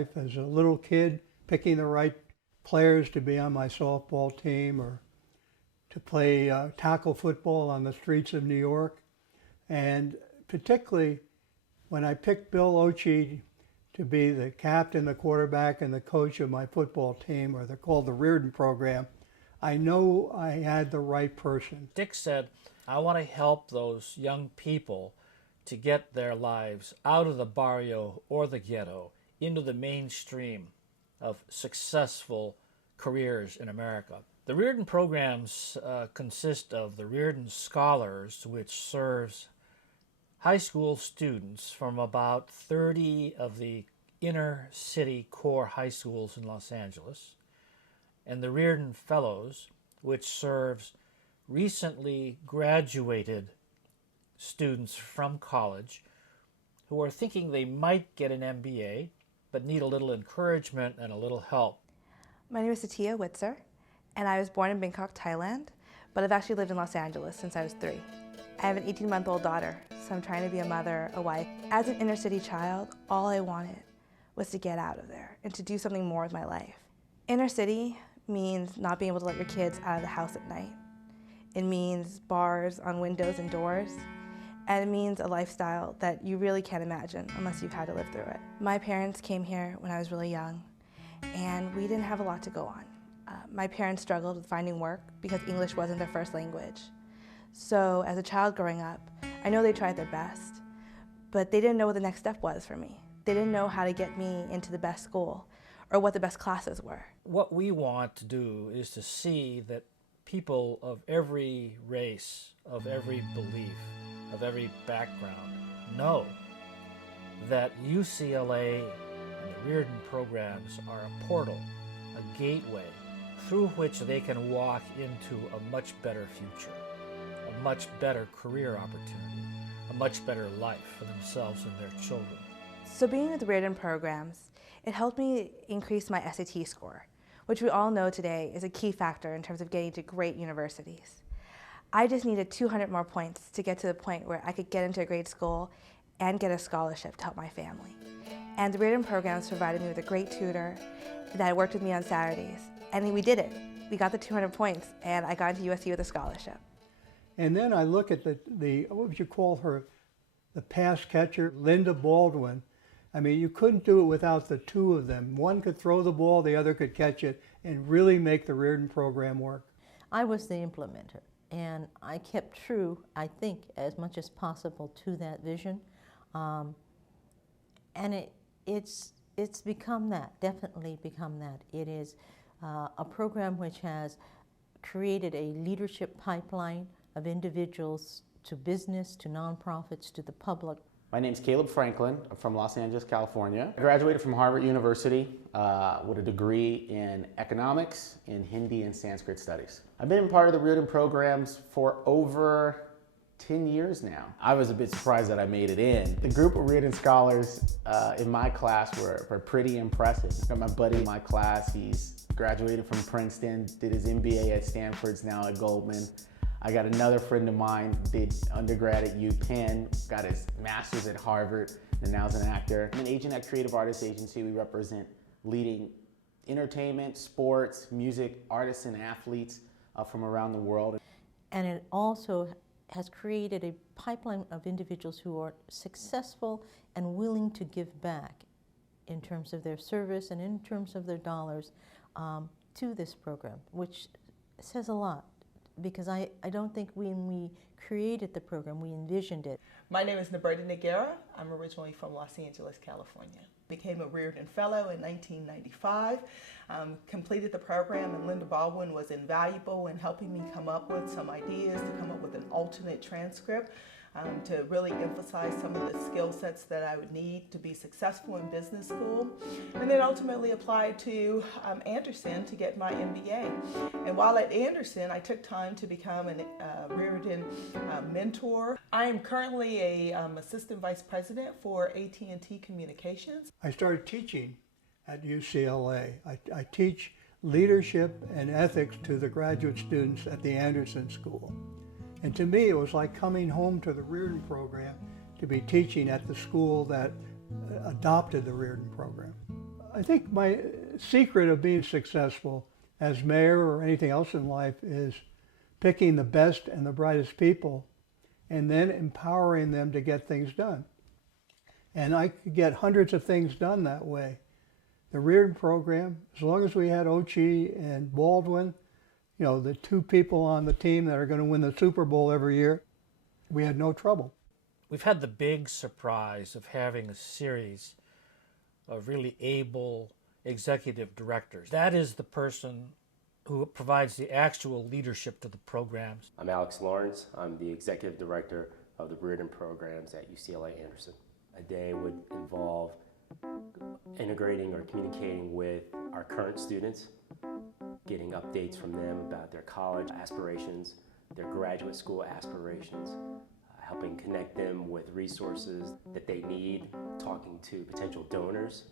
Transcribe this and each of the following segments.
life as a little kid, picking the right players to be on my softball team or to play tackle football on the streets of New York. And particularly when I picked Bill Ochi to be the captain, the quarterback, and the coach of my football team, or they're called the Riordan Program, I know I had the right person. Dick said, I want to help those young people to get their lives out of the barrio or the ghetto into the mainstream of successful careers in America. The Riordan Programs consist of the Riordan Scholars, which serves high school students from about 30 of the inner city core high schools in Los Angeles, and the Riordan Fellows, which serves recently graduated students from college who are thinking they might get an MBA but need a little encouragement and a little help. My name is Satya Witzer, and I was born in Bangkok, Thailand, but I've actually lived in Los Angeles since I was 3. I have an 18-month-old daughter, so I'm trying to be a mother, a wife. As an inner city child, all I wanted was to get out of there and to do something more with my life. Inner city means not being able to let your kids out of the house at night. It means bars on windows and doors, and it means a lifestyle that you really can't imagine unless you've had to live through it. My parents came here when I was really young, and we didn't have a lot to go on. My parents struggled with finding work because English wasn't their first language. So as a child growing up, I know they tried their best, but they didn't know what the next step was for me. They didn't know how to get me into the best school or what the best classes were. What we want to do is to see that people of every race, of every belief, of every background know that UCLA and the Riordan Programs are a portal, a gateway through which they can walk into a much better future, a much better career opportunity, a much better life for themselves and their children. So being with the Riordan Programs, it helped me increase my SAT score, which we all know today is a key factor in terms of getting to great universities. I just needed 200 more points to get to the point where I could get into a great school and get a scholarship to help my family. And the Riordan Programs provided me with a great tutor that worked with me on Saturdays. And we did it. We got the 200 points, and I got into USC with a scholarship. And then I look at the what would you call her, the pass catcher, Linda Baldwin. I mean, you couldn't do it without the two of them. One could throw the ball, the other could catch it, and really make the Riordan Program work. I was the implementer, and I kept true, I think, as much as possible to that vision. And it's become that, definitely become that. It is a program which has created a leadership pipeline of individuals to business, to nonprofits, to the public. My name's Caleb Franklin. I'm from Los Angeles, California. I graduated from Harvard University with a degree in economics, in Hindi and Sanskrit studies. I've been part of the Riordan Programs for over 10 years now. I was a bit surprised that I made it in. The group of Riordan scholars in my class were pretty impressive. I got my buddy in my class, he's graduated from Princeton, did his MBA at Stanford, now at Goldman. I got another friend of mine, did undergrad at UPenn, got his master's at Harvard, and now is an actor. I'm an agent at Creative Artists Agency. We represent leading entertainment, sports, music, artists, and athletes from around the world. And it also has created a pipeline of individuals who are successful and willing to give back in terms of their service and in terms of their dollars to this program, which says a lot. Because I don't think when we created the program, we envisioned it. My name is Brady Negara. I'm originally from Los Angeles, California. Became a Riordan Fellow in 1995, completed the program, and Linda Baldwin was invaluable in helping me come up with some ideas, to come up with an alternate transcript, to really emphasize some of the skill sets that I would need to be successful in business school, and then ultimately applied to Anderson to get my MBA. And while at Anderson, I took time to become a Riordan mentor. I am currently a assistant vice president for AT&T Communications. I started teaching at UCLA. I teach leadership and ethics to the graduate students at the Anderson School. And to me, it was like coming home to the Riordan Program to be teaching at the school that adopted the Riordan Program. I think my secret of being successful as mayor or anything else in life is picking the best and the brightest people and then empowering them to get things done. And I could get hundreds of things done that way. The Riordan program, as long as we had Ochi and Baldwin, you know, the two people on the team that are going to win the Super Bowl every year, we had no trouble. We've had the big surprise of having a series of really able executive directors. That is the person who provides the actual leadership to the programs. I'm Alex Lawrence. I'm the executive director of the Riordan Programs at UCLA Anderson. A day would involve integrating or communicating with our current students, getting updates from them about their college aspirations, their graduate school aspirations, helping connect them with resources that they need, talking to potential donors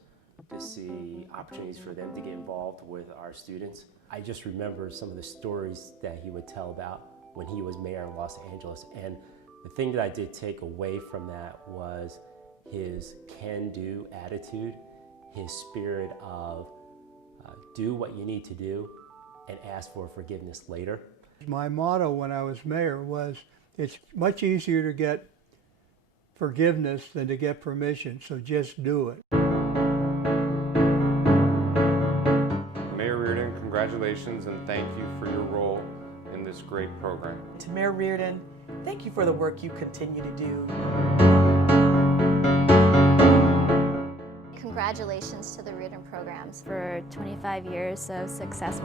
to see opportunities for them to get involved with our students. I just remember some of the stories that he would tell about when he was mayor of Los Angeles, and the thing that I did take away from that was his can-do attitude, his spirit of do what you need to do and ask for forgiveness later. My motto when I was mayor was, it's much easier to get forgiveness than to get permission, so just do it. Mayor Reardon, congratulations and thank you for your role in this great program. Tamara Reardon, thank you for the work you continue to do. Congratulations to the Riordan Programs for 25 years of success.